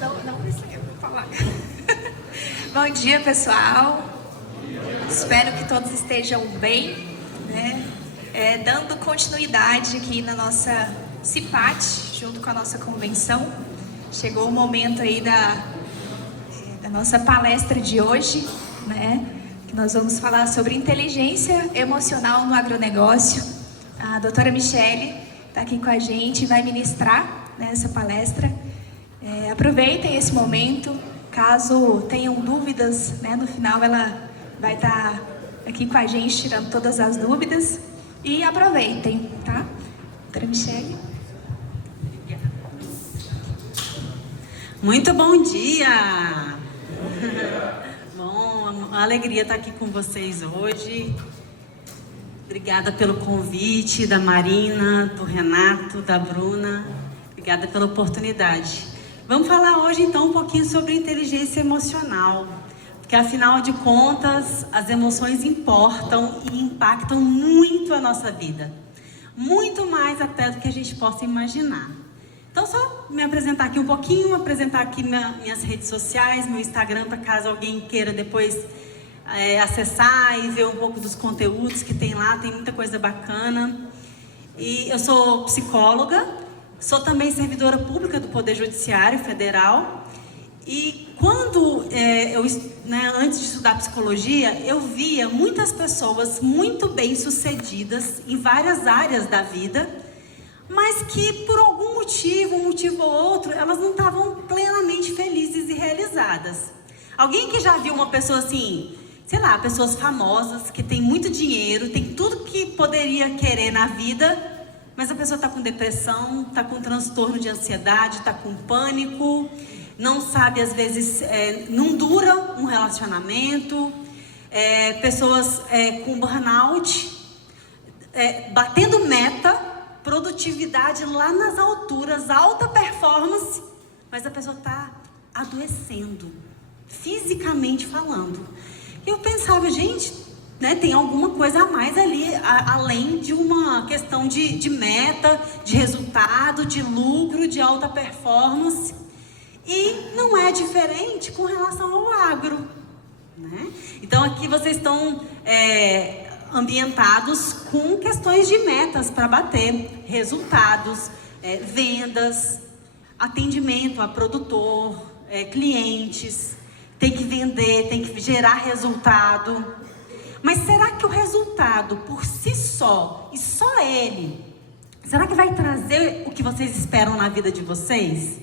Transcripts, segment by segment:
Não precisa falar. Bom dia, pessoal. Espero que todos estejam bem, né? Dando continuidade aqui na nossa CIPAT, junto com a nossa convenção. Chegou o momento aí da nossa palestra de hoje, né? Que nós vamos falar sobre inteligência emocional no agronegócio. A doutora Michele está aqui com a gente e vai ministrar nessa palestra. Aproveitem esse momento, caso tenham dúvidas, né, no final ela vai estar aqui com a gente tirando todas as dúvidas, e aproveitem, tá? Doutora Michele. Muito bom dia! Bom, uma alegria estar aqui com vocês hoje. Obrigada pelo convite da Marina, do Renato, da Bruna. Obrigada pela oportunidade. Vamos falar hoje então um pouquinho sobre inteligência emocional, porque afinal de contas as emoções importam e impactam muito a nossa vida, muito mais até do que a gente possa imaginar. Então só me apresentar aqui um pouquinho, apresentar aqui minhas redes sociais, meu Instagram, para caso alguém queira depois acessar e ver um pouco dos conteúdos que tem lá, tem muita coisa bacana. E eu sou psicóloga, sou também servidora pública do Poder Judiciário Federal. E quando antes de estudar psicologia, eu via muitas pessoas muito bem-sucedidas em várias áreas da vida, mas que por algum motivo, um motivo ou outro, elas não estavam plenamente felizes e realizadas. Alguém que já viu uma pessoa assim, sei lá, pessoas famosas, que tem muito dinheiro, tem tudo que poderia querer na vida, mas a pessoa está com depressão, está com transtorno de ansiedade, está com pânico, não sabe, às vezes, não dura um relacionamento, pessoas com burnout, batendo meta, produtividade lá nas alturas, alta performance, mas a pessoa está adoecendo, fisicamente falando. Eu pensava, gente, né, tem alguma coisa a mais ali, além de uma questão de meta, de resultado, de lucro, de alta performance. E não é diferente com relação ao agro, né? Então aqui vocês estão ambientados com questões de metas para bater, resultados, vendas, atendimento a produtor, clientes, tem que vender, tem que gerar resultado. Mas será que o resultado por si só, e só ele, será que vai trazer o que vocês esperam na vida de vocês?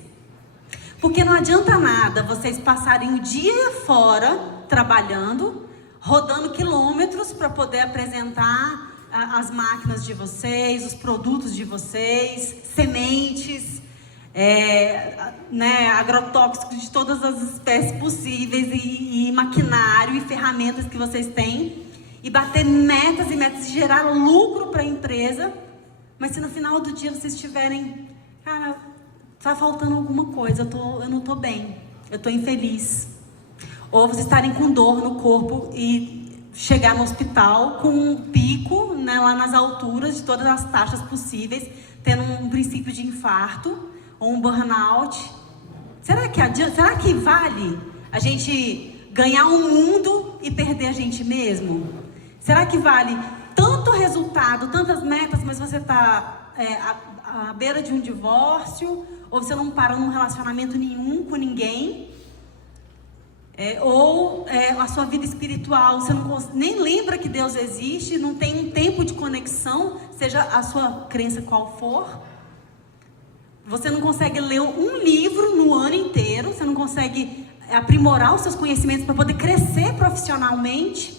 Porque não adianta nada vocês passarem o dia fora, trabalhando, rodando quilômetros para poder apresentar as máquinas de vocês, os produtos de vocês, sementes, agrotóxicos de todas as espécies possíveis e maquinário e ferramentas que vocês têm, e bater metas e metas e gerar lucro para a empresa, mas se no final do dia vocês estiverem, cara, tá faltando alguma coisa, eu não tô bem, eu tô infeliz, ou vocês estarem com dor no corpo e chegar no hospital com um pico, né, lá nas alturas de todas as taxas possíveis, tendo um princípio de infarto ou um burnout. Será que vale a gente ganhar um mundo e perder a gente mesmo? Será que vale tanto resultado, tantas metas, mas você está à beira de um divórcio, ou você não para num relacionamento nenhum com ninguém, ou a sua vida espiritual, você nem lembra que Deus existe, não tem um tempo de conexão, seja a sua crença qual for. Você não consegue ler um livro no ano inteiro, você não consegue aprimorar os seus conhecimentos para poder crescer profissionalmente.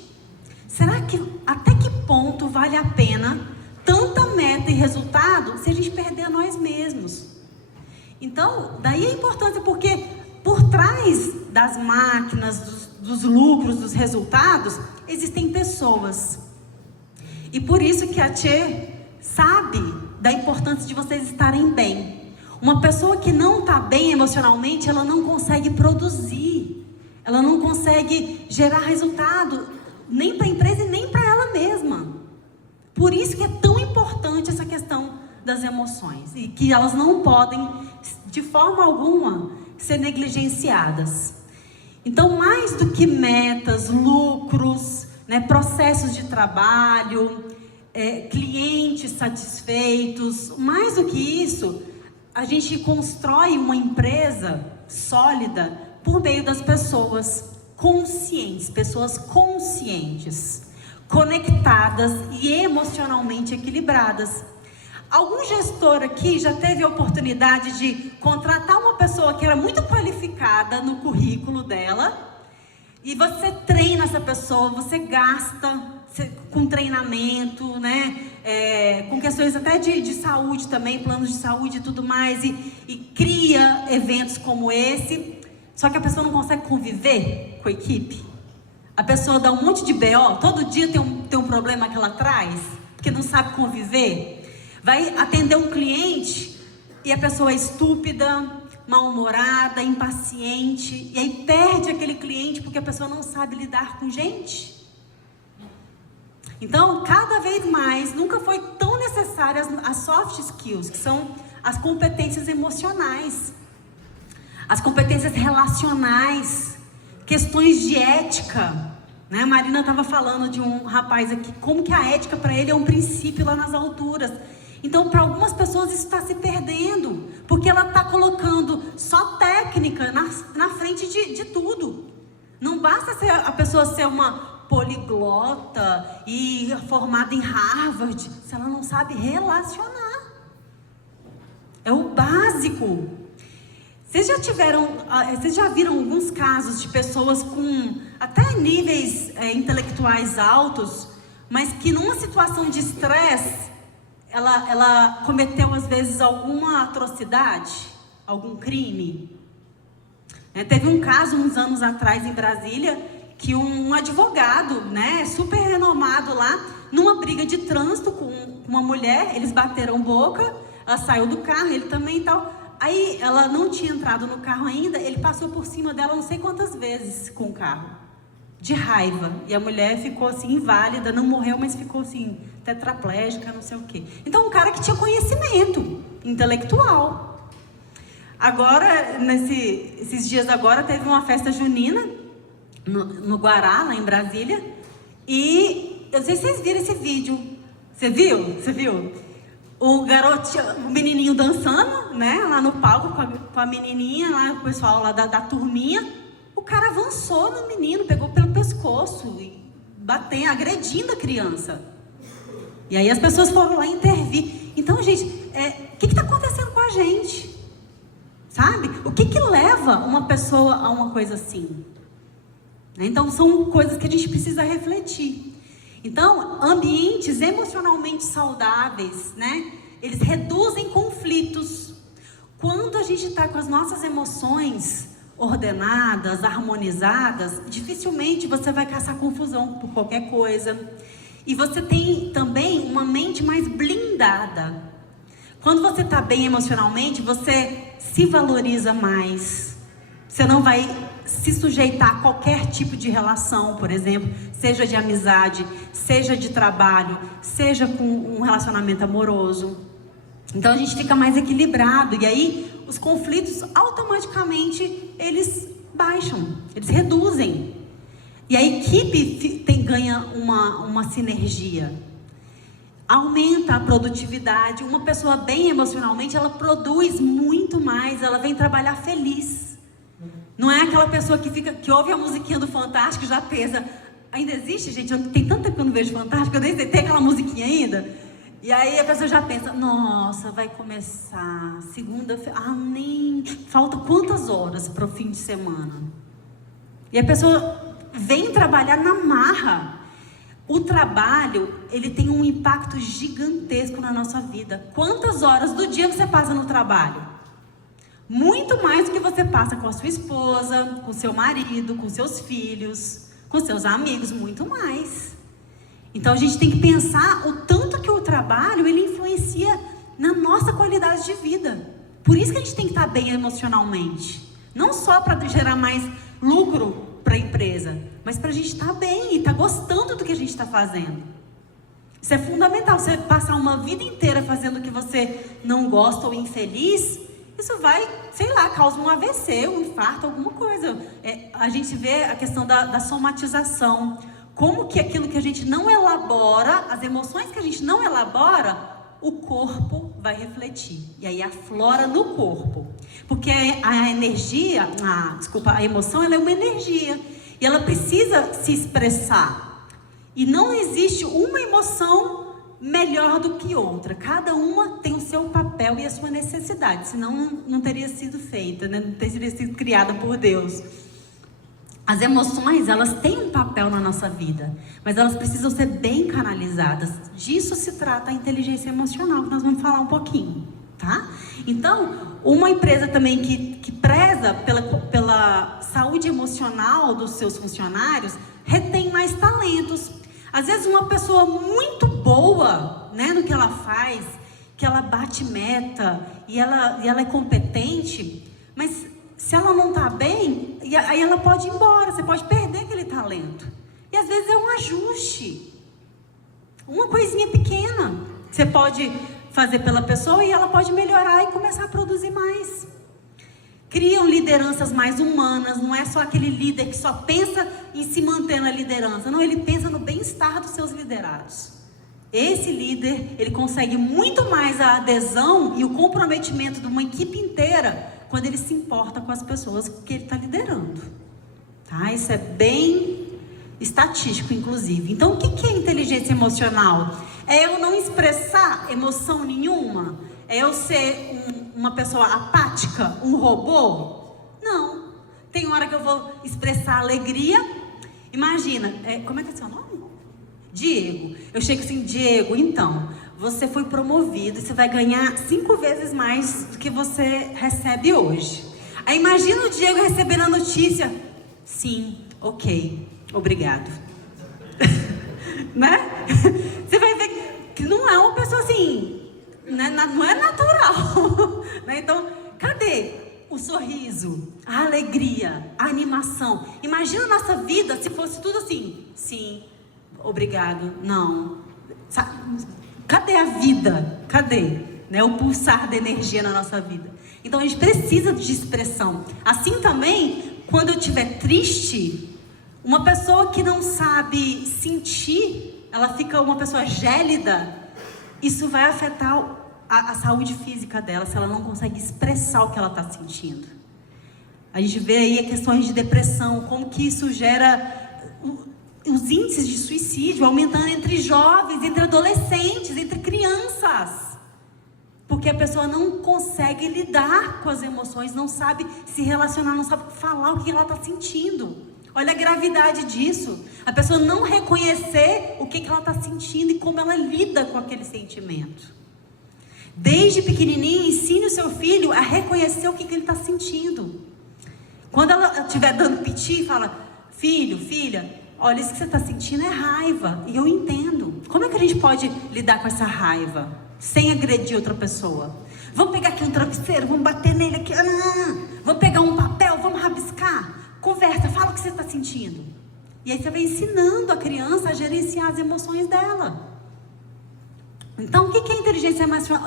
Será que até que ponto vale a pena tanta meta e resultado se a gente perder a nós mesmos? Então, daí a importância, porque por trás das máquinas, dos lucros, dos resultados, existem pessoas. E por isso que a Tchê sabe da importância de vocês estarem bem. Uma pessoa que não está bem emocionalmente, ela não consegue produzir, ela não consegue gerar resultado, nem para a empresa e nem para ela mesma. Por isso que é tão importante essa questão das emoções e que elas não podem, de forma alguma, ser negligenciadas. Então, mais do que metas, lucros, né, processos de trabalho, clientes satisfeitos, mais do que isso, a gente constrói uma empresa sólida por meio das pessoas conscientes, conectadas e emocionalmente equilibradas. Algum gestor aqui já teve a oportunidade de contratar uma pessoa que era muito qualificada no currículo dela, e você treina essa pessoa, você gasta com treinamento, né? Com questões até de saúde também, planos de saúde e tudo mais, e cria eventos como esse, só que a pessoa não consegue conviver com a equipe. A pessoa dá um monte de BO, todo dia tem um problema que ela traz, porque não sabe conviver. Vai atender um cliente e a pessoa é estúpida, mal-humorada, impaciente, e aí perde aquele cliente porque a pessoa não sabe lidar com gente. Então, cada vez mais, nunca foi tão necessárias as soft skills, que são as competências emocionais, as competências relacionais, questões de ética, né? A Marina estava falando de um rapaz aqui, como que a ética para ele é um princípio lá nas alturas. Então, para algumas pessoas isso está se perdendo, porque ela está colocando só técnica na frente de tudo. Não basta a pessoa ser uma poliglota e formada em Harvard, se ela não sabe relacionar. É o básico. Vocês já viram alguns casos de pessoas com até níveis intelectuais altos, mas que numa situação de estresse, ela cometeu às vezes alguma atrocidade, algum crime? Teve um caso uns anos atrás em Brasília, que um advogado, né, super renomado lá, numa briga de trânsito com uma mulher, eles bateram boca, ela saiu do carro, ele também e tal. Aí ela não tinha entrado no carro ainda, ele passou por cima dela não sei quantas vezes com o carro, de raiva. E a mulher ficou assim, inválida, não morreu, mas ficou assim, tetraplégica, não sei o quê. Então, um cara que tinha conhecimento intelectual. Agora, esses dias agora, teve uma festa junina no Guará, lá em Brasília, e eu não sei se vocês viram esse vídeo. Você viu? Você viu? O menininho dançando, né, lá no palco com a menininha, lá, o pessoal lá da turminha. O cara avançou no menino, pegou pelo pescoço e batendo, agredindo a criança. E aí as pessoas foram lá intervir. Então, gente, o que está acontecendo com a gente? Sabe? O que leva uma pessoa a uma coisa assim? Então, são coisas que a gente precisa refletir. Então, ambientes emocionalmente saudáveis, né? Eles reduzem conflitos. Quando a gente está com as nossas emoções ordenadas, harmonizadas, dificilmente você vai caçar confusão por qualquer coisa. E você tem também uma mente mais blindada. Quando você está bem emocionalmente, você se valoriza mais. Você não vai se sujeitar a qualquer tipo de relação, por exemplo, seja de amizade, seja de trabalho, seja com um relacionamento amoroso. Então a gente fica mais equilibrado e aí os conflitos automaticamente eles baixam, eles reduzem. E a equipe ganha uma sinergia. Aumenta a produtividade. Uma pessoa bem emocionalmente, ela produz muito mais, ela vem trabalhar feliz. Não é aquela pessoa que ouve a musiquinha do Fantástico e já pensa, ainda existe, gente? Tem tanto tempo que eu não vejo Fantástico, eu nem sei, tem aquela musiquinha ainda? E aí a pessoa já pensa, nossa, vai começar segunda-feira, nem falta quantas horas para o fim de semana? E a pessoa vem trabalhar na marra. O trabalho, ele tem um impacto gigantesco na nossa vida. Quantas horas do dia você passa no trabalho? Muito mais do que você passa com a sua esposa, com seu marido, com seus filhos, com seus amigos, muito mais. Então a gente tem que pensar o tanto que o trabalho, ele influencia na nossa qualidade de vida. Por isso que a gente tem que estar bem emocionalmente. Não só para gerar mais lucro para a empresa, mas para a gente estar bem e estar gostando do que a gente está fazendo. Isso é fundamental. Você passar uma vida inteira fazendo o que você não gosta ou infeliz, isso vai, sei lá, causa um AVC, um infarto, alguma coisa. A gente vê a questão da somatização. Como que aquilo que a gente não elabora, as emoções que a gente não elabora, o corpo vai refletir. E aí aflora no corpo. Porque a energia, a emoção, ela é uma energia. E ela precisa se expressar. E não existe uma emoção melhor do que outra. Cada uma tem o seu papel e a sua necessidade. Senão não teria sido feita, né? Não teria sido criada por Deus. As emoções, elas têm um papel na nossa vida, mas elas precisam ser bem canalizadas. Disso se trata a inteligência emocional, que nós vamos falar um pouquinho, tá? Então, uma empresa também que preza pela saúde emocional dos seus funcionários, retém mais talentos. Às vezes uma pessoa muito boa, né, no que ela faz, que ela bate meta, e ela é competente, mas se ela não está bem, aí ela pode ir embora, você pode perder aquele talento. E às vezes é um ajuste. Uma coisinha pequena. Você pode fazer pela pessoa e ela pode melhorar e começar a produzir mais. Criam lideranças mais humanas, não é só aquele líder que só pensa em se manter na liderança. Não, ele pensa no bem-estar dos seus liderados. Esse líder, ele consegue muito mais a adesão e o comprometimento de uma equipe inteira quando ele se importa com as pessoas que ele está liderando. Tá? Isso é bem estatístico, inclusive. Então, o que é inteligência emocional? É eu não expressar emoção nenhuma? É eu ser uma pessoa apática? Um robô? Não. Tem hora que eu vou expressar alegria. Imagina, como é que é seu nome? Diego. Eu chego assim, Diego, então, você foi promovido e você vai ganhar 5 vezes mais do que você recebe hoje. Aí imagina o Diego recebendo a notícia. Sim, ok, obrigado. Né? Você vai ver que não é uma pessoa assim, né? Não é natural. Né? Então, cadê o sorriso, a alegria, a animação? Imagina a nossa vida se fosse tudo assim. Sim, obrigado, não. Cadê a vida? Cadê? Né? O pulsar da energia na nossa vida. Então a gente precisa de expressão. Assim também, quando eu estiver triste, uma pessoa que não sabe sentir, ela fica uma pessoa gélida, isso vai afetar a saúde física dela, se ela não consegue expressar o que ela está sentindo. A gente vê aí questões de depressão, como que isso gera os índices de suicídio aumentando entre jovens, entre adolescentes, entre crianças. Porque a pessoa não consegue lidar com as emoções, não sabe se relacionar, não sabe falar o que ela está sentindo. Olha a gravidade disso. A pessoa não reconhecer o que ela está sentindo e como ela lida com aquele sentimento. Desde pequenininho, ensine o seu filho a reconhecer o que ele está sentindo. Quando ela estiver dando piti, fala: filho, filha, olha, isso que você está sentindo é raiva. E eu entendo. Como é que a gente pode lidar com essa raiva sem agredir outra pessoa? Vamos pegar aqui um travesseiro, vamos bater nele aqui. Vamos pegar um papel, vamos rabiscar. Conversa, fala o que você está sentindo. E aí você vai ensinando a criança a gerenciar as emoções dela. Então, o que é inteligência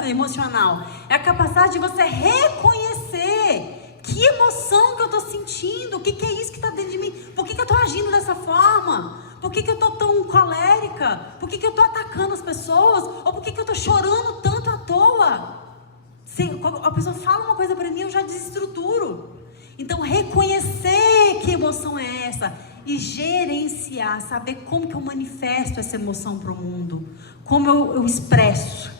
emocional? É a capacidade de você reconhecer que emoção que eu estou sentindo, o que é isso que está dentro de mim, por que eu estou agindo dessa forma, por que eu estou tão colérica, por que eu estou atacando as pessoas, ou por que eu estou chorando tanto à toa. A pessoa fala uma coisa para mim, eu já desestruturo. Então, reconhecer que emoção é essa e gerenciar, saber como que eu manifesto essa emoção para o mundo, como eu expresso,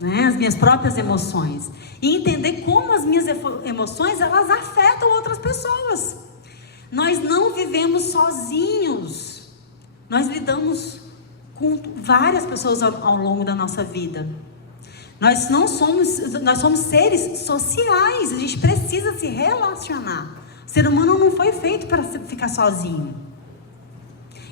né, as minhas próprias emoções, e entender como as minhas emoções, elas afetam outras pessoas. Nós não vivemos sozinhos, nós lidamos com várias pessoas ao longo da nossa vida. Nós somos seres sociais, a gente precisa se relacionar. O ser humano não foi feito para ficar sozinho.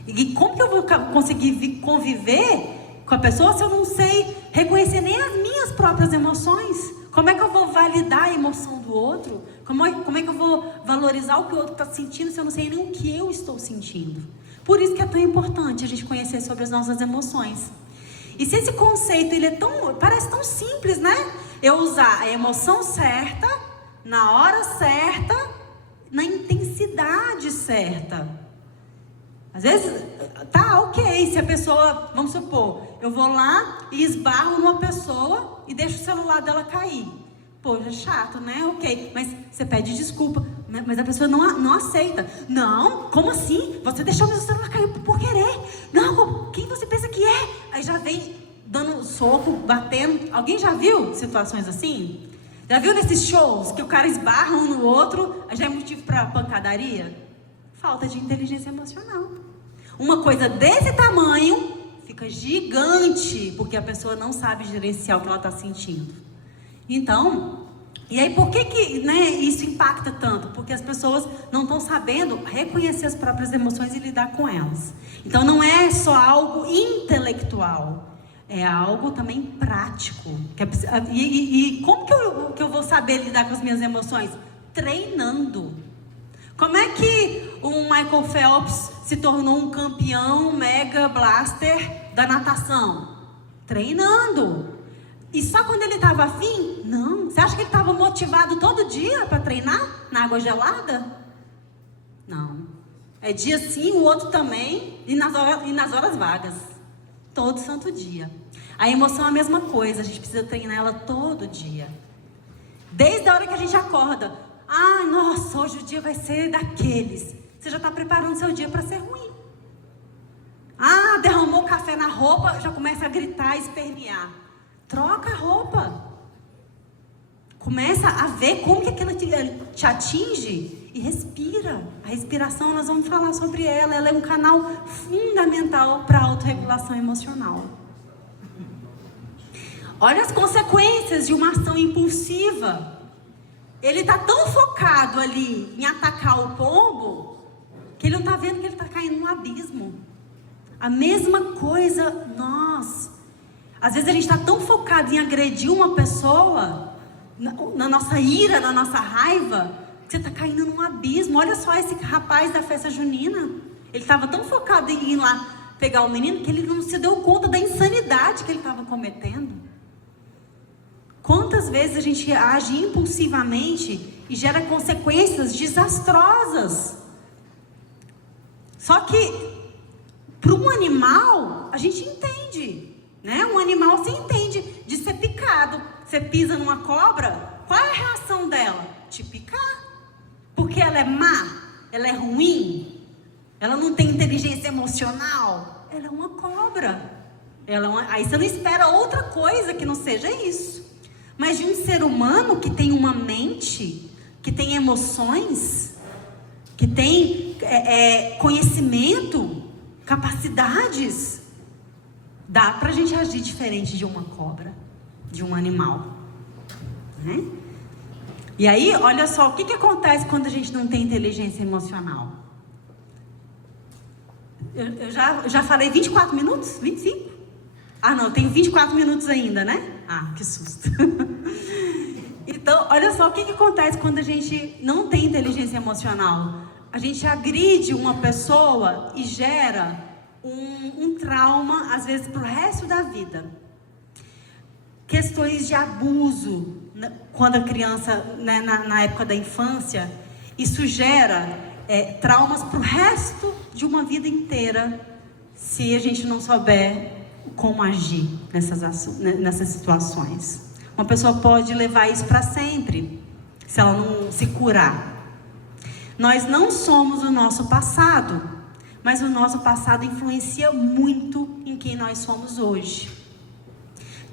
E como que eu vou conseguir conviver com a pessoa se eu não sei reconhecer nem as minhas próprias emoções? Como é que eu vou validar a emoção do outro? Como é que eu vou valorizar o que o outro está sentindo se eu não sei nem o que eu estou sentindo? Por isso que é tão importante a gente conhecer sobre as nossas emoções. E se esse conceito ele parece tão simples, né? Eu usar a emoção certa, na hora certa, na intensidade certa. Às vezes, tá ok, se a pessoa, vamos supor, eu vou lá e esbarro numa pessoa e deixo o celular dela cair. Poxa, é chato, né? Ok, mas você pede desculpa, mas a pessoa não aceita. Não, como assim? Você deixou meu celular cair por querer? Não, quem você pensa que é? Aí já vem dando soco, batendo. Alguém já viu situações assim? Já viu nesses shows que o cara esbarra um no outro, já é motivo para pancadaria? Falta de inteligência emocional. Uma coisa desse tamanho fica gigante, porque a pessoa não sabe gerenciar o que ela está sentindo. Então, e aí por que né, isso impacta tanto? Porque as pessoas não estão sabendo reconhecer as próprias emoções e lidar com elas. Então não é só algo intelectual, é algo também prático. E como que eu vou saber lidar com as minhas emoções? Treinando. Como é que o Michael Phelps se tornou um campeão mega blaster da natação? Treinando. E só quando ele estava afim? Não. Você acha que ele estava motivado todo dia para treinar na água gelada? Não. É dia sim, o outro também, e nas horas vagas. Todo santo dia. A emoção é a mesma coisa, a gente precisa treinar ela todo dia. Desde a hora que a gente acorda. Ah, nossa, hoje o dia vai ser daqueles. Você já está preparando seu dia para ser ruim. Ah, derramou café na roupa, já começa a gritar e espernear. Troca a roupa. Começa a ver como que aquilo te atinge e respira. A respiração, nós vamos falar sobre ela. Ela é um canal fundamental para a autorregulação emocional. Olha as consequências de uma ação impulsiva. Ele está tão focado ali em atacar o pombo que ele não está vendo que ele está caindo no abismo. A mesma coisa nós. Às vezes a gente está tão focado em agredir uma pessoa, na nossa ira, na nossa raiva, que você está caindo num abismo. Olha só esse rapaz da festa junina. Ele estava tão focado em ir lá pegar o menino que ele não se deu conta da insanidade que ele estava cometendo. Quantas vezes a gente age impulsivamente e gera consequências desastrosas? Só que para um animal a gente entende. Né? Um animal você entende de ser picado. Você pisa numa cobra, qual é a reação dela? Te picar. Porque ela é má, ela é ruim, ela não tem inteligência emocional. Ela é uma cobra. Aí você não espera outra coisa que não seja isso. Mas de um ser humano que tem uma mente, que tem emoções, que tem conhecimento, capacidades, dá pra gente agir diferente de uma cobra, de um animal, né? E aí, olha só, o que acontece quando a gente não tem inteligência emocional? Eu já falei 24 minutos? 25? Ah, não, eu tenho 24 minutos ainda, né? Ah, que susto. Então, olha só, o que acontece quando a gente não tem inteligência emocional? A gente agride uma pessoa e gera um trauma, às vezes, para o resto da vida. Questões de abuso, quando a criança, né, na época da infância, isso gera traumas para o resto de uma vida inteira, se a gente não souber como agir nessas situações. Uma pessoa pode levar isso para sempre, se ela não se curar. Nós não somos o nosso passado, mas o nosso passado influencia muito em quem nós somos hoje.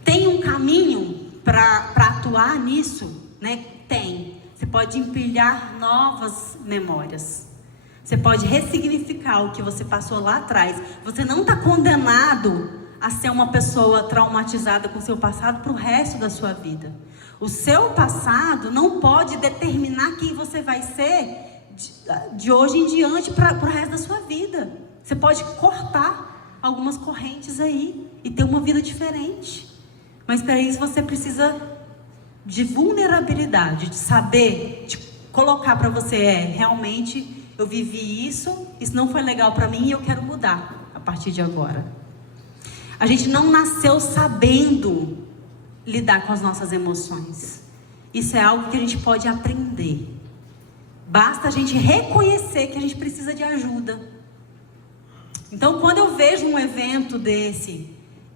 Tem um caminho para atuar nisso, né? Tem. Você pode empilhar novas memórias. Você pode ressignificar o que você passou lá atrás. Você não está condenado a ser uma pessoa traumatizada com o seu passado para o resto da sua vida. O seu passado não pode determinar quem você vai ser de hoje em diante para o resto da sua vida. Você pode cortar algumas correntes aí e ter uma vida diferente. Mas para isso você precisa de vulnerabilidade, de saber, de colocar para você, realmente eu vivi isso não foi legal para mim e eu quero mudar a partir de agora. A gente não nasceu sabendo lidar com as nossas emoções. Isso é algo que a gente pode aprender. Basta a gente reconhecer que a gente precisa de ajuda. Então, quando eu vejo um evento desse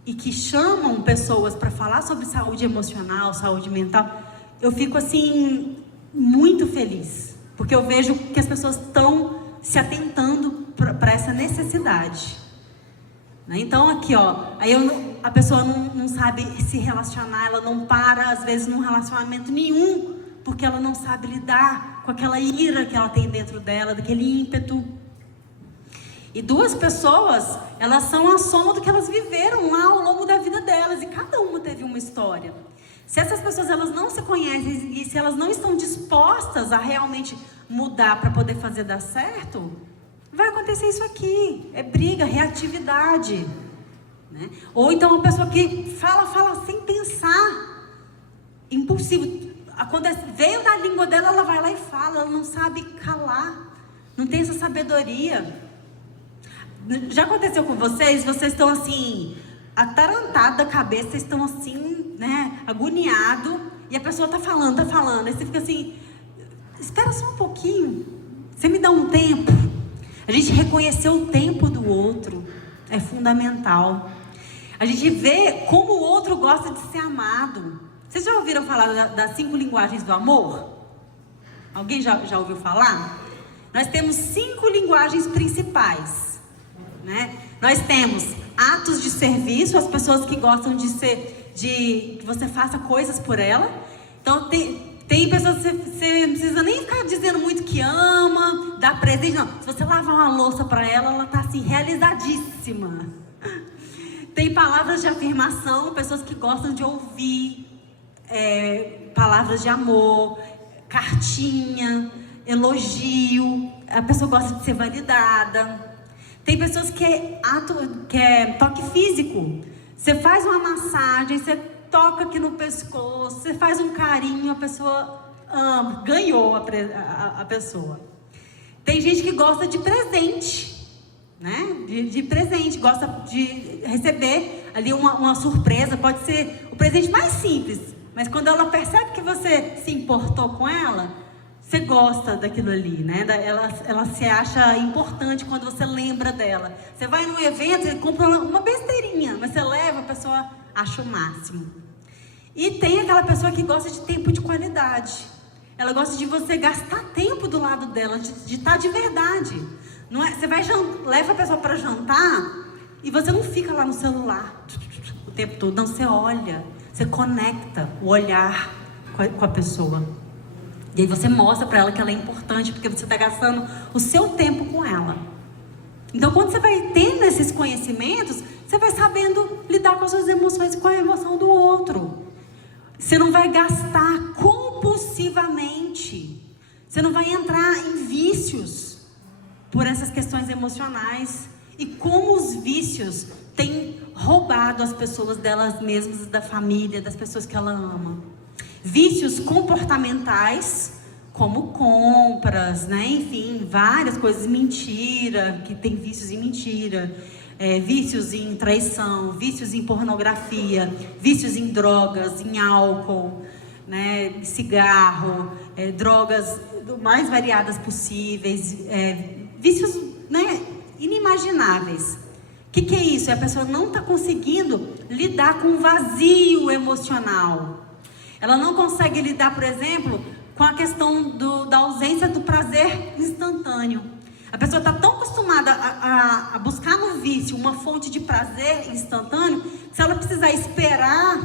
e que chamam pessoas para falar sobre saúde emocional, saúde mental, eu fico assim muito feliz, porque eu vejo que as pessoas estão se atentando para essa necessidade. Então aqui, ó, aí a pessoa não sabe se relacionar, ela não para às vezes num relacionamento nenhum, porque ela não sabe lidar com aquela ira que ela tem dentro dela, daquele ímpeto. E duas pessoas, elas são a soma do que elas viveram lá ao longo da vida delas, e cada uma teve uma história. Se essas pessoas elas não se conhecem e se elas não estão dispostas a realmente mudar para poder fazer dar certo, vai acontecer isso aqui, é briga, reatividade, né? Ou então uma pessoa que fala sem pensar, impulsivo, acontece, veio da língua dela, ela vai lá e fala, ela não sabe calar, não tem essa sabedoria. Já aconteceu com vocês? Vocês estão assim, atarantados da cabeça, vocês estão assim, né, agoniado, e a pessoa tá falando, aí você fica assim, espera só um pouquinho, você me dá um tempo. A gente reconhecer o tempo do outro é fundamental. A gente vê como o outro gosta de ser amado. Vocês já ouviram falar das 5 linguagens do amor? Alguém já ouviu falar? Nós temos 5 linguagens principais, né? Nós temos atos de serviço, as pessoas que gostam de que você faça coisas por ela. Então tem pessoas que você não precisa nem ficar dizendo muito que ama, dar presente, não. Se você lavar uma louça para ela, ela está assim, realizadíssima. Tem palavras de afirmação, pessoas que gostam de ouvir palavras de amor, cartinha, elogio, a pessoa gosta de ser validada. Tem pessoas que é toque físico. Você faz uma massagem, você toca aqui no pescoço, você faz um carinho, a pessoa ama, ganhou a pessoa. Tem gente que gosta de presente, né? De presente, gosta de receber ali uma surpresa, pode ser o presente mais simples, mas quando ela percebe que você se importou com ela, você gosta daquilo ali, né? Ela se acha importante quando você lembra dela. Você vai num evento, você compra uma besteirinha, mas você leva, a pessoa acha o máximo. E tem aquela pessoa que gosta de tempo de qualidade. Ela gosta de você gastar tempo do lado dela, de estar de verdade. Não é, você leva a pessoa para jantar e você não fica lá no celular o tempo todo. Não, você olha, você conecta o olhar com a pessoa. E aí você mostra para ela que ela é importante, porque você está gastando o seu tempo com ela. Então, quando você vai tendo esses conhecimentos, você vai sabendo lidar com as suas emoções, com a emoção do outro. Você não vai gastar compulsivamente. Você não vai entrar em vícios por essas questões emocionais. E como os vícios têm roubado as pessoas delas mesmas, da família, das pessoas que ela ama. Vícios comportamentais, como compras, né? Enfim, várias coisas, mentira, que tem vícios em mentira, vícios em traição, vícios em pornografia, vícios em drogas, em álcool, né? Cigarro, drogas mais variadas possíveis, vícios, né? Inimagináveis. O que é isso? A pessoa não está conseguindo lidar com o vazio emocional. Ela não consegue lidar, por exemplo, com a questão da ausência do prazer instantâneo. A pessoa está tão acostumada a buscar no vício uma fonte de prazer instantâneo, que se ela precisar esperar,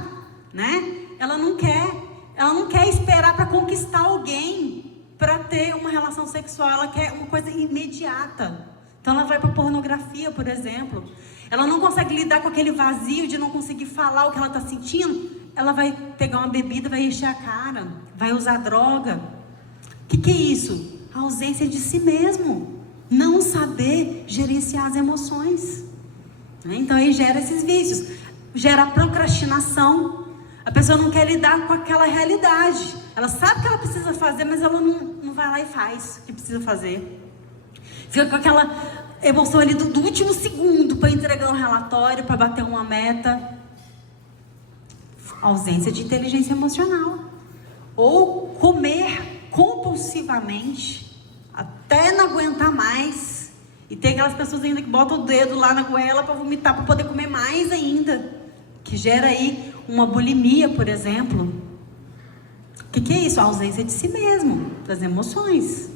né? Ela não quer esperar para conquistar alguém, para ter uma relação sexual. Ela quer uma coisa imediata. Então ela vai para a pornografia, por exemplo. Ela não consegue lidar com aquele vazio de não conseguir falar o que ela está sentindo. Ela vai pegar uma bebida, vai encher a cara, vai usar droga. O que é isso? A ausência de si mesmo. Não saber gerenciar as emoções. Então aí gera esses vícios. Gera a procrastinação. A pessoa não quer lidar com aquela realidade. Ela sabe o que ela precisa fazer, mas ela não vai lá e faz o que precisa fazer. Fica com emoção ali do último segundo para entregar um relatório, para bater uma meta. Ausência de inteligência emocional. Ou comer compulsivamente, até não aguentar mais. E tem aquelas pessoas ainda que botam o dedo lá na goela para vomitar, para poder comer mais ainda. Que gera aí uma bulimia, por exemplo. O que é isso? A ausência de si mesmo, das emoções.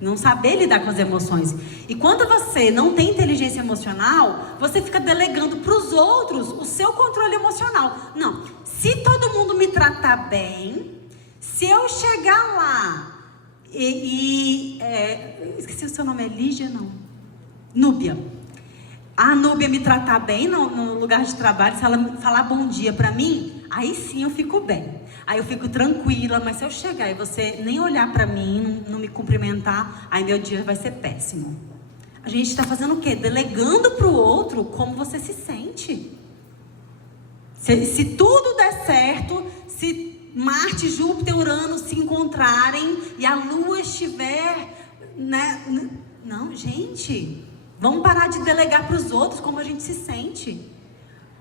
Não saber lidar com as emoções. E quando você não tem inteligência emocional, você fica delegando para os outros o seu controle emocional. Não, se todo mundo me tratar bem, se eu chegar lá esqueci o seu nome, é Lígia? Não. Núbia. A Núbia me tratar bem no lugar de trabalho, se ela falar bom dia para mim, aí sim eu fico bem. Aí eu fico tranquila, mas se eu chegar e você nem olhar para mim, não me cumprimentar, aí meu dia vai ser péssimo. A gente está fazendo o quê? Delegando para o outro como você se sente. Se tudo der certo, se Marte, Júpiter, Urano se encontrarem e a Lua estiver, né? Não, gente, vamos parar de delegar para os outros como a gente se sente.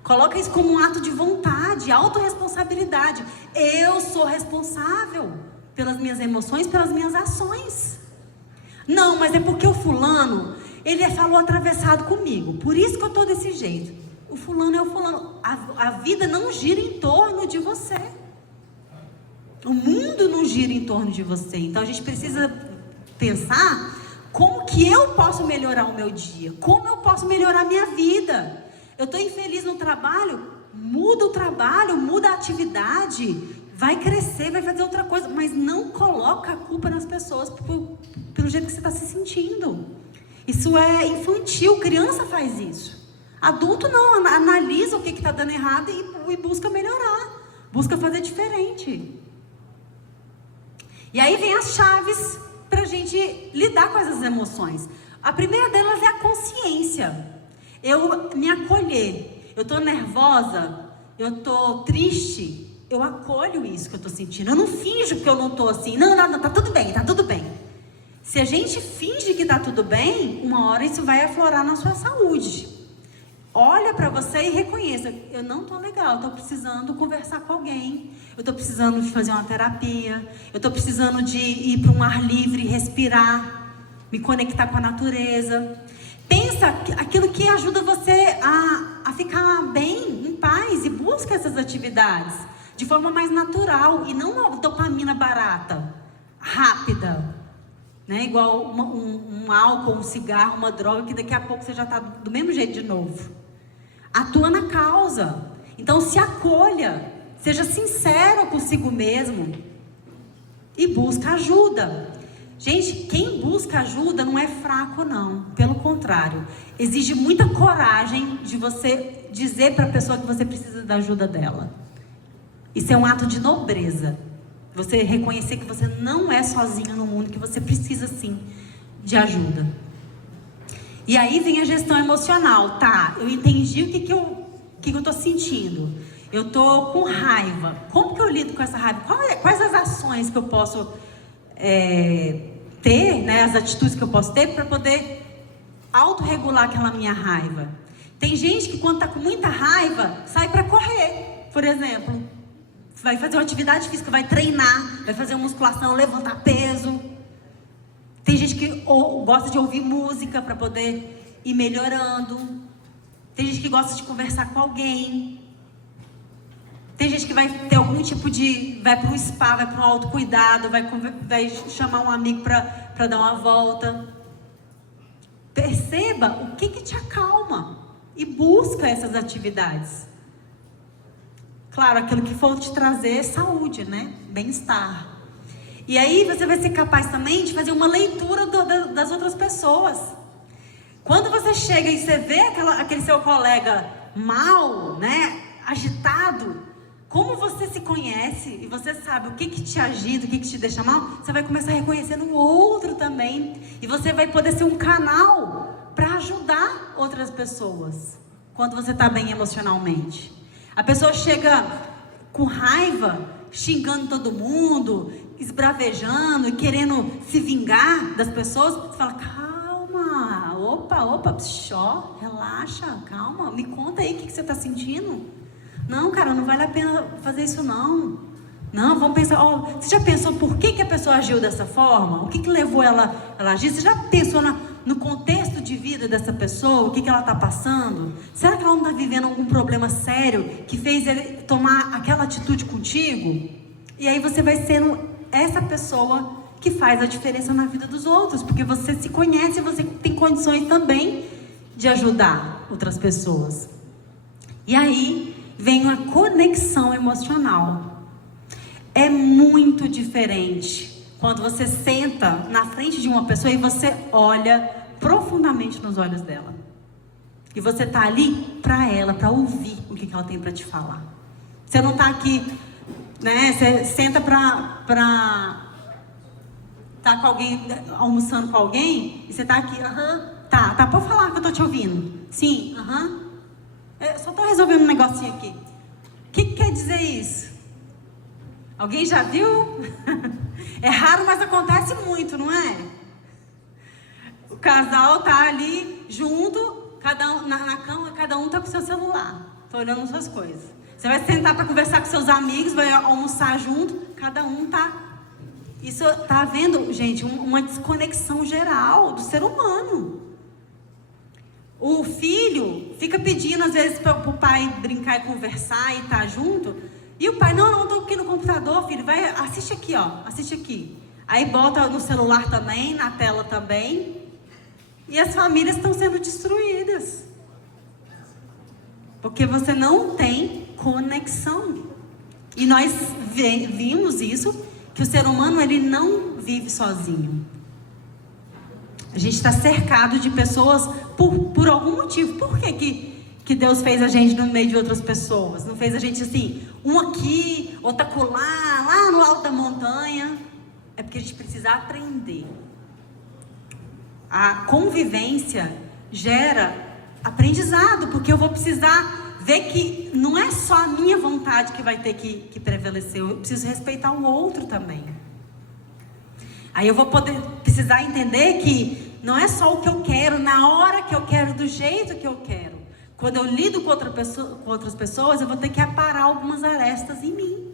Coloca isso como um ato de vontade, autorresponsabilidade. Eu sou responsável pelas minhas emoções, pelas minhas ações. Não, mas é porque o fulano, ele falou atravessado comigo. Por isso que eu estou desse jeito. O fulano é o fulano. A vida não gira em torno de você. O mundo não gira em torno de você. Então a gente precisa pensar como que eu posso melhorar o meu dia. Como eu posso melhorar a minha vida. Eu estou infeliz no trabalho, muda o trabalho, muda a atividade, vai crescer, vai fazer outra coisa, mas não coloca a culpa nas pessoas pelo jeito que você está se sentindo. Isso é infantil, criança faz isso. Adulto não, analisa o que está dando errado e busca melhorar, busca fazer diferente. E aí vem as chaves para a gente lidar com essas emoções. A primeira delas é a consciência. Eu me acolher. Eu estou nervosa, eu estou triste, eu acolho isso que eu estou sentindo. Eu não finjo que eu não estou assim. Não, tá tudo bem, tá tudo bem. Se a gente finge que tá tudo bem, uma hora isso vai aflorar na sua saúde. Olha para você e reconheça, eu não estou legal, estou precisando conversar com alguém. Eu estou precisando de fazer uma terapia. Eu estou precisando de ir para um ar livre, respirar, me conectar com a natureza. Pensa aquilo que ajuda você a ficar bem, em paz, e busca essas atividades de forma mais natural e não uma dopamina barata, rápida, né? Igual um álcool, um cigarro, uma droga que daqui a pouco você já está do mesmo jeito de novo. Atua na causa. Então se acolha, seja sincero consigo mesmo e busca ajuda. Gente, quem busca ajuda não é fraco não, pelo contrário, exige muita coragem de você dizer para a pessoa que você precisa da ajuda dela. Isso é um ato de nobreza, você reconhecer que você não é sozinho no mundo, que você precisa sim de ajuda. E aí vem a gestão emocional, tá, eu entendi o que eu estou sentindo, eu estou com raiva, como que eu lido com essa raiva, quais as ações que eu posso ter, né, as atitudes que eu posso ter para poder autorregular aquela minha raiva. Tem gente que quando está com muita raiva, sai para correr, por exemplo. Vai fazer uma atividade física, vai treinar, vai fazer uma musculação, levantar peso. Tem gente que gosta de ouvir música para poder ir melhorando. Tem gente que gosta de conversar com alguém. Tem gente que vai ter algum tipo de... vai para um spa, vai para um autocuidado, vai chamar um amigo para dar uma volta. Perceba o que te acalma e busca essas atividades. Claro, aquilo que for te trazer saúde, né? Bem-estar. E aí você vai ser capaz também de fazer uma leitura das outras pessoas. Quando você chega e você vê aquele seu colega mal, né? Agitado... Como você se conhece e você sabe o que te agita, o que te deixa mal, você vai começar a reconhecer no outro também. E você vai poder ser um canal para ajudar outras pessoas quando você está bem emocionalmente. A pessoa chega com raiva, xingando todo mundo, esbravejando e querendo se vingar das pessoas. Você fala, calma, Opa, relaxa, calma, me conta aí o que você está sentindo. Não, cara, não vale a pena fazer isso não. Não, vamos pensar, você já pensou por que a pessoa agiu dessa forma? O que levou ela a agir? Você já pensou no contexto de vida dessa pessoa? O que ela está passando? Será que ela não está vivendo algum problema sério que fez ele tomar aquela atitude contigo? E aí você vai sendo essa pessoa que faz a diferença na vida dos outros, porque você se conhece e você tem condições também de ajudar outras pessoas. E aí vem a conexão emocional. É muito diferente quando você senta na frente de uma pessoa e você olha profundamente nos olhos dela. E você está ali para ela, para ouvir o que ela tem para te falar. Você não está aqui, né? Você senta para tá com alguém, almoçando com alguém, e você tá aqui, tá, pode falar que eu tô te ouvindo. Sim, eu só tô resolvendo um negocinho aqui. O que quer dizer isso? Alguém já viu? É raro, mas acontece muito, não é? O casal tá ali junto, cada um na cama, cada um tá com o seu celular, tá olhando suas coisas. Você vai sentar para conversar com seus amigos, vai almoçar junto, cada um tá. Isso tá havendo, gente, uma desconexão geral do ser humano. O filho fica pedindo às vezes para o pai brincar e conversar e estar junto. E o pai, não, estou aqui no computador, filho, vai, assiste aqui, assiste aqui. Aí bota no celular também, na tela também. E as famílias estão sendo destruídas. Porque você não tem conexão. E nós vimos isso, que o ser humano, ele não vive sozinho. A gente está cercado de pessoas por algum motivo. Por que Deus fez a gente no meio de outras pessoas? Não fez a gente assim, um aqui, outro acolá, lá no alto da montanha. É porque a gente precisa aprender. A convivência gera aprendizado, porque eu vou precisar ver que não é só a minha vontade que vai ter que prevalecer, eu preciso respeitar o outro também. Aí eu vou precisar entender que não é só o que eu quero, na hora que eu quero, do jeito que eu quero. Quando eu lido com outras pessoas, eu vou ter que aparar algumas arestas em mim,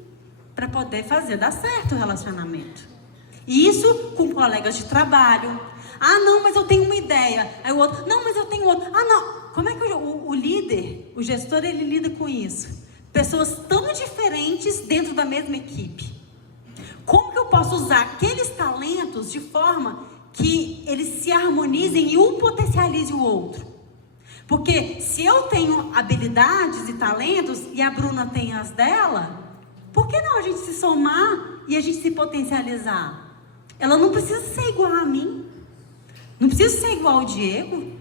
para poder fazer dar certo o relacionamento. E isso com colegas de trabalho. Ah, não, mas eu tenho uma ideia. Aí o outro, não, mas eu tenho outra. Ah, não. Como é que o líder, o gestor, ele lida com isso? Pessoas tão diferentes dentro da mesma equipe. Como que eu posso usar aqueles talentos de forma que eles se harmonizem e um potencialize o outro? Porque se eu tenho habilidades e talentos e a Bruna tem as dela, por que não a gente se somar e a gente se potencializar? Ela não precisa ser igual a mim. Não precisa ser igual ao Diego.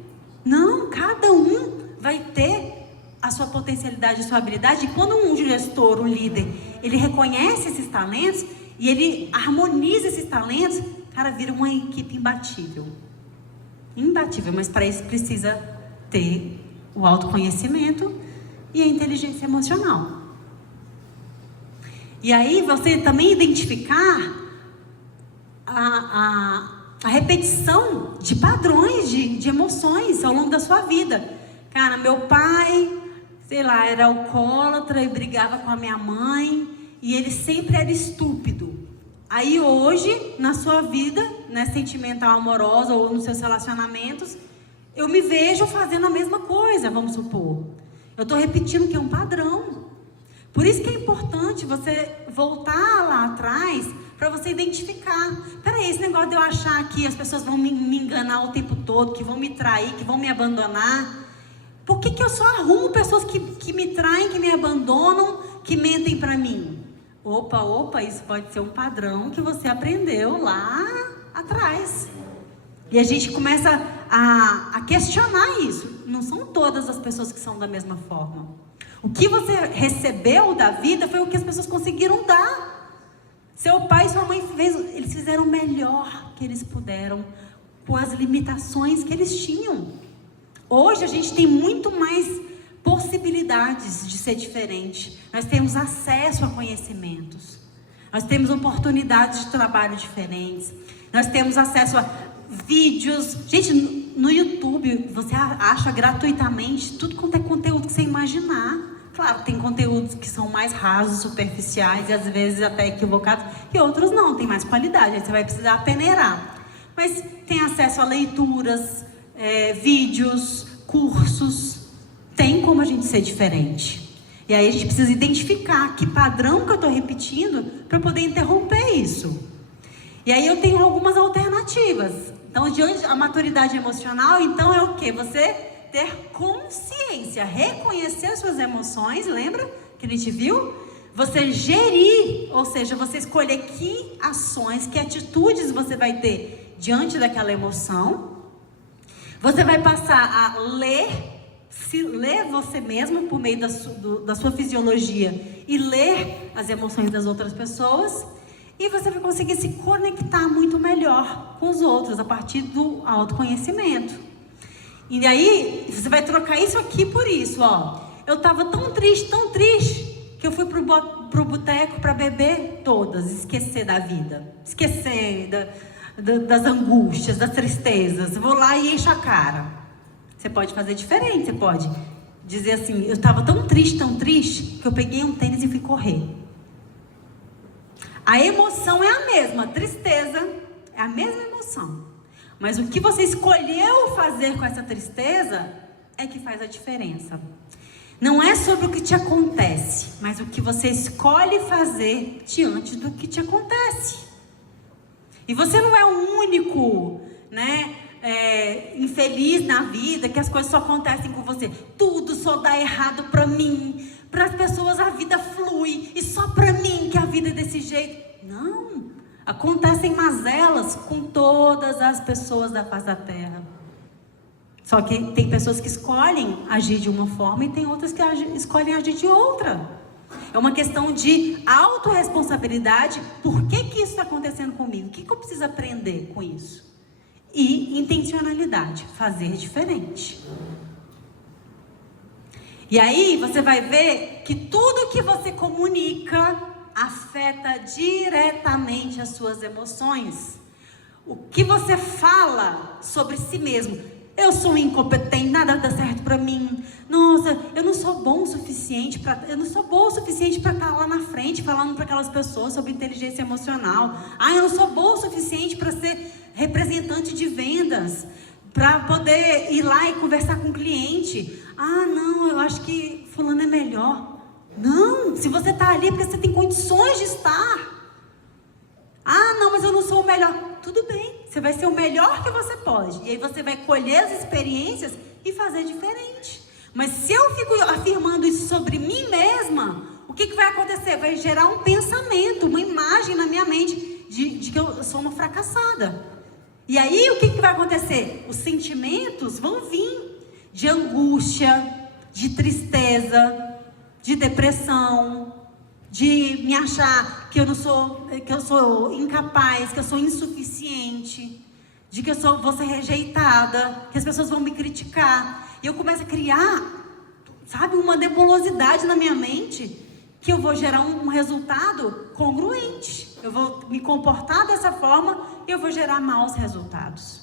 Não, cada um vai ter a sua potencialidade, a sua habilidade. E quando um gestor, um líder, ele reconhece esses talentos e ele harmoniza esses talentos, cara, vira uma equipe imbatível. Imbatível, mas para isso precisa ter o autoconhecimento e a inteligência emocional. E aí você também identificar a repetição de padrões de emoções ao longo da sua vida. Cara, meu pai, sei lá, era alcoólatra e brigava com a minha mãe e ele sempre era estúpido. Aí hoje, na sua vida, né, sentimental, amorosa ou nos seus relacionamentos, eu me vejo fazendo a mesma coisa, vamos supor. Eu estou repetindo que é um padrão. Por isso que é importante você voltar lá atrás para você identificar. Peraí, esse negócio de eu achar que as pessoas vão me enganar o tempo todo, que vão me trair, que vão me abandonar. Por que eu só arrumo pessoas que me traem, que me abandonam, que mentem para mim? Opa, isso pode ser um padrão que você aprendeu lá atrás. E a gente começa a questionar isso. Não são todas as pessoas que são da mesma forma. O que você recebeu da vida foi o que as pessoas conseguiram dar. Seu pai e sua mãe eles fizeram o melhor que eles puderam com as limitações que eles tinham. Hoje a gente tem muito mais possibilidades de ser diferente. Nós temos acesso a conhecimentos. Nós temos oportunidades de trabalho diferentes. Nós temos acesso a vídeos. Gente, no YouTube, você acha gratuitamente tudo quanto é conteúdo que você imaginar. Claro, tem conteúdos que são mais rasos, superficiais e às vezes até equivocados, e outros não, tem mais qualidade, aí você vai precisar peneirar. Mas tem acesso a leituras, vídeos, cursos, tem como a gente ser diferente. E aí a gente precisa identificar que padrão que eu estou repetindo para poder interromper isso. E aí eu tenho algumas alternativas. Então, diante da maturidade emocional, então é o quê? Você ter consciência, reconhecer as suas emoções, lembra que a gente viu? Você gerir, ou seja, você escolher que ações, que atitudes você vai ter diante daquela emoção. Você vai passar a ler você mesmo por meio da sua fisiologia e ler as emoções das outras pessoas. E você vai conseguir se conectar muito melhor com os outros a partir do autoconhecimento. E aí, você vai trocar isso aqui por isso, ó. Eu tava tão triste, que eu fui pro boteco para beber todas, esquecer da vida, esquecer das angústias, das tristezas. Vou lá e encho a cara. Você pode fazer diferente, você pode dizer assim, eu tava tão triste, que eu peguei um tênis e fui correr. A emoção é a mesma, a tristeza é a mesma emoção. Mas o que você escolheu fazer com essa tristeza é que faz a diferença. Não é sobre o que te acontece, mas o que você escolhe fazer diante do que te acontece. E você não é o único, infeliz na vida, que as coisas só acontecem com você. Tudo só dá errado pra mim. Para as pessoas a vida flui e só pra mim que a vida é desse jeito. Não. Acontecem mazelas com todas as pessoas da face da terra. Só que tem pessoas que escolhem agir de uma forma e tem outras que escolhem agir de outra. É uma questão de autorresponsabilidade. Por que isso está acontecendo comigo? O que eu preciso aprender com isso? E intencionalidade, fazer diferente. E aí você vai ver que tudo que você comunica afeta diretamente as suas emoções. O que você fala sobre si mesmo. Eu sou incompetente, nada dá certo pra mim. Nossa, eu não sou bom o suficiente para estar lá na frente falando para aquelas pessoas sobre inteligência emocional. Eu não sou bom o suficiente para ser representante de vendas, para poder ir lá e conversar com o cliente. Não, eu acho que fulano é melhor. Não, se você está ali é porque você tem condições de estar. Não, mas eu não sou o melhor. Tudo bem, você vai ser o melhor que você pode. E aí você vai colher as experiências e fazer diferente. Mas se eu fico afirmando isso sobre mim mesma, o que vai acontecer? Vai gerar um pensamento, uma imagem na minha mente de que eu sou uma fracassada. E aí o que vai acontecer? Os sentimentos vão vir de angústia, de tristeza, de depressão, de me achar que eu sou incapaz, que eu sou insuficiente, de que vou ser rejeitada, que as pessoas vão me criticar. E eu começo a criar, uma nebulosidade na minha mente, que eu vou gerar um resultado congruente. Eu vou me comportar dessa forma e eu vou gerar maus resultados.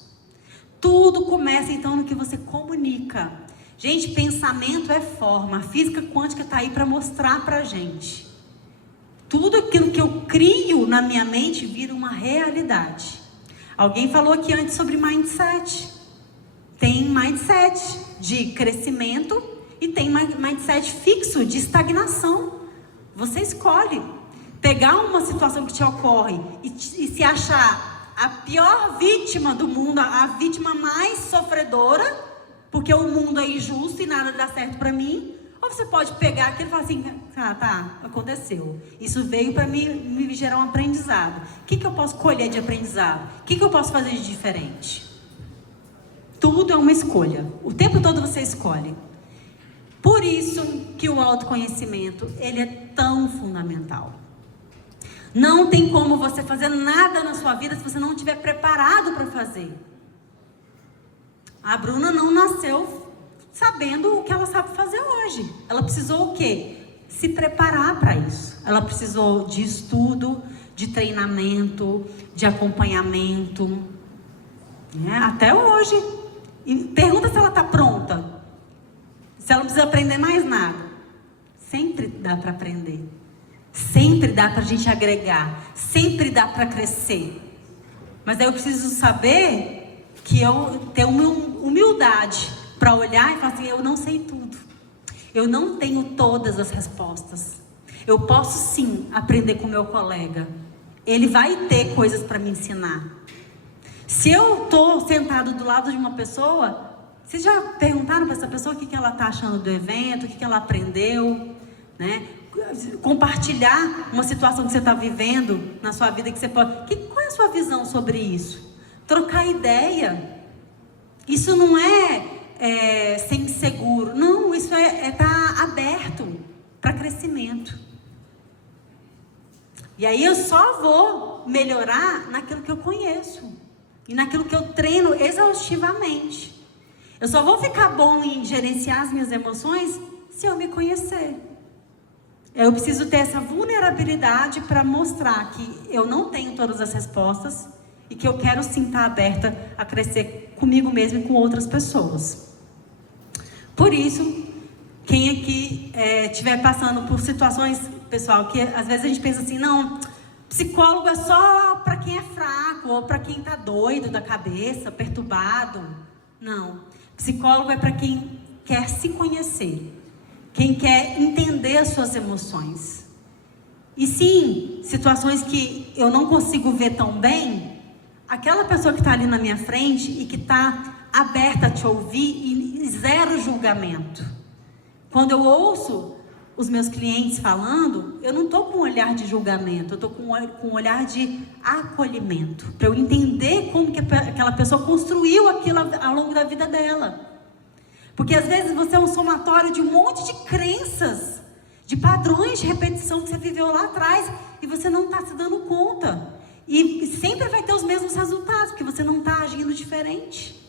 Tudo começa então no que você comunica. Gente, pensamento é forma. A física quântica está aí para mostrar para a gente. Tudo aquilo que eu crio na minha mente vira uma realidade. Alguém falou aqui antes sobre mindset. Tem mindset de crescimento e tem mindset fixo de estagnação. Você escolhe pegar uma situação que te ocorre e se achar a pior vítima do mundo, a vítima mais sofredora, porque o mundo é injusto e nada dá certo pra mim. Ou você pode pegar aquilo e falar assim, aconteceu. Isso veio para me gerar um aprendizado. O que eu posso colher de aprendizado? O que eu posso fazer de diferente? Tudo é uma escolha. O tempo todo você escolhe. Por isso que o autoconhecimento, ele é tão fundamental. Não tem como você fazer nada na sua vida se você não estiver preparado para fazer. A Bruna não nasceu sabendo o que ela sabe fazer hoje. Ela precisou o quê? Se preparar para isso. Ela precisou de estudo, de treinamento, de acompanhamento. Até hoje. E pergunta se ela está pronta. Se ela não precisa aprender mais nada. Sempre dá para aprender. Sempre dá para a gente agregar. Sempre dá para crescer. Mas aí eu preciso saber que eu tenho humildade para olhar e falar assim, eu não sei tudo. Eu não tenho todas as respostas. Eu posso sim aprender com o meu colega. Ele vai ter coisas para me ensinar. Se eu estou sentado do lado de uma pessoa, vocês já perguntaram para essa pessoa o que ela está achando do evento, o que ela aprendeu, né? Compartilhar uma situação que você está vivendo na sua vida, que você pode... Qual é a sua visão sobre isso? Trocar ideia. Isso não é ser inseguro. Não, isso é estar aberto para crescimento. E aí eu só vou melhorar naquilo que eu conheço. E naquilo que eu treino exaustivamente. Eu só vou ficar bom em gerenciar as minhas emoções se eu me conhecer. Eu preciso ter essa vulnerabilidade para mostrar que eu não tenho todas as respostas e que eu quero sim estar aberta a crescer comigo mesma e com outras pessoas. Por isso, quem aqui estiver passando por situações, pessoal, que às vezes a gente pensa assim, não, psicólogo é só para quem é fraco ou para quem está doido da cabeça, perturbado. Não, psicólogo é para quem quer se conhecer. Quem quer entender as suas emoções. E sim, situações que eu não consigo ver tão bem, aquela pessoa que está ali na minha frente e que está aberta a te ouvir e zero julgamento. Quando eu ouço os meus clientes falando, eu não estou com um olhar de julgamento, eu estou com um olhar de acolhimento. Para eu entender como que aquela pessoa construiu aquilo ao longo da vida dela. Porque às vezes você é um somatório de um monte de crenças, de padrões de repetição que você viveu lá atrás e você não está se dando conta. E sempre vai ter os mesmos resultados, porque você não está agindo diferente.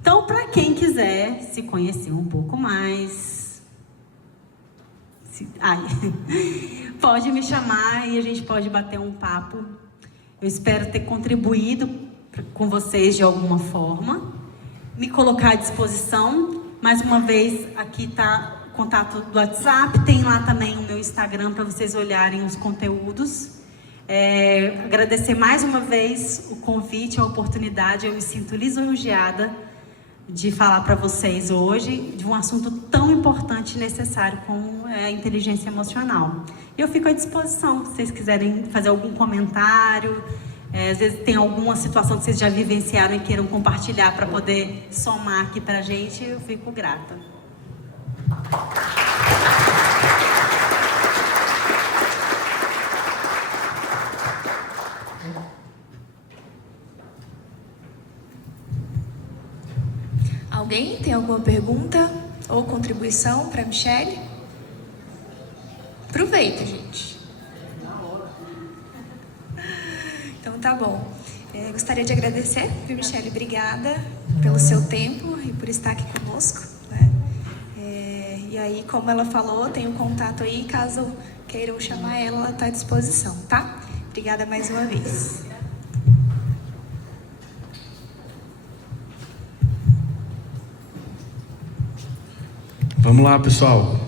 Então, para quem quiser se conhecer um pouco mais, pode me chamar e a gente pode bater um papo. Eu espero ter contribuído com vocês de alguma forma. Me colocar à disposição. Mais uma vez, aqui está o contato do WhatsApp, tem lá também o meu Instagram para vocês olharem os conteúdos. Agradecer mais uma vez o convite, a oportunidade. Eu me sinto lisonjeada de falar para vocês hoje de um assunto tão importante e necessário como é a inteligência emocional. Eu fico à disposição, se vocês quiserem fazer algum comentário. Às vezes tem alguma situação que vocês já vivenciaram e queiram compartilhar para poder somar aqui para a gente, eu fico grata. Alguém tem alguma pergunta ou contribuição para a Michele? Aproveita, gente. Então tá bom. Gostaria de agradecer, viu, Michele? Obrigada pelo seu tempo e por estar aqui conosco, né? E aí, como ela falou, tem um contato aí, caso queiram chamar ela, ela está à disposição, tá? Obrigada mais uma vez. Vamos lá, pessoal.